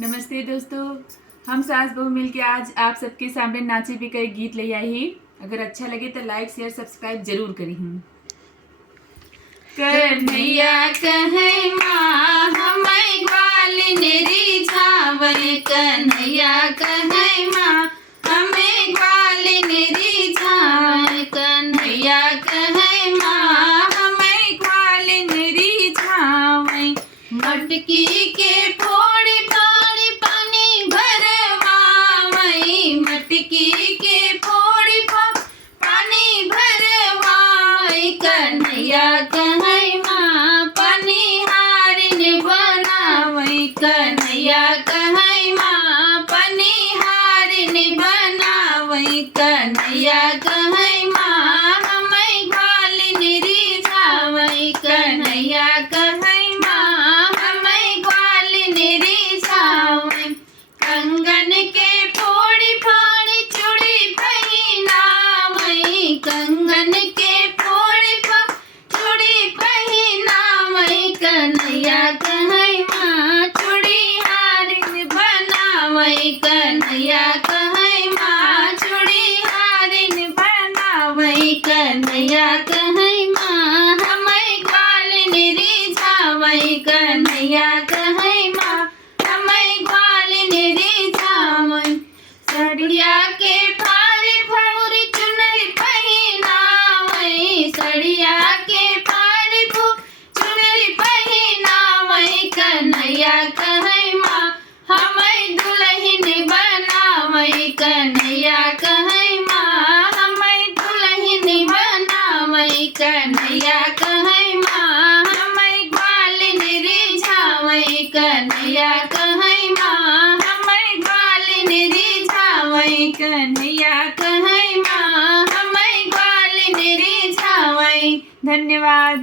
नमस्ते दोस्तों, हम सास बहू मिलके आज आप सबके सामने नाचे भी कई गीत ले आई ही। अगर अच्छा लगे तो लाइक शेयर सब्सक्राइब जरूर करी हूँ। कन्हैया कहे माँ हमें ग्वालिन रिझावे, कन्हैया कहे माँ हमें ग्वालिन रिझावे, कन्हैया कहे माँ हमें ग्वालिन रिझावे। मटकी के फोड़ी फोड़ी पानी भरवावे, मटकी के फोड़ी फोड़ी पानी भरवावे, कन्हैया कहे माँ पनिहारिन बनावे, कन्हैया कहे माँ पनिहारिन बनावे, कन्हैया कहे माँ हमें ग्वालिन रिझावे, कन्हैया कहे माँ हमें ग्वालिन रिझावे। कंगन के फोड़ी फाड़ी चूड़ी पहिनावे, कंगन के फोड़ी फाड़ी चूड़ी पहिनावे, कन्हैया कहे माँ चूड़ी हारिन बनावे, कन्हैया कहे माँ चूड़ी हारिन बनावे, कन्हैया कहे माँ हमें ग्वालिन रिझावे, कन्हैया कहे माँ हमें ग्वालिन रिझावे। सड़िया के फाड़ी फौरी चुनरी पहिनावे, सड़िया के फाड़ी चुनरी पहिनावे, कन्हैया कहे माँ हमें दुल्हन बनावे, कन्हैया कहे माँ हमें दुल्हन बनावे, कन्हैया कहे माँ हमें ग्वालिन रिझावे, कन्हैया कहे माँ हमें ग्वालिन रिझावे, कन्हैया कहे माँ हमें ग्वालिन रिझावे। धन्यवाद।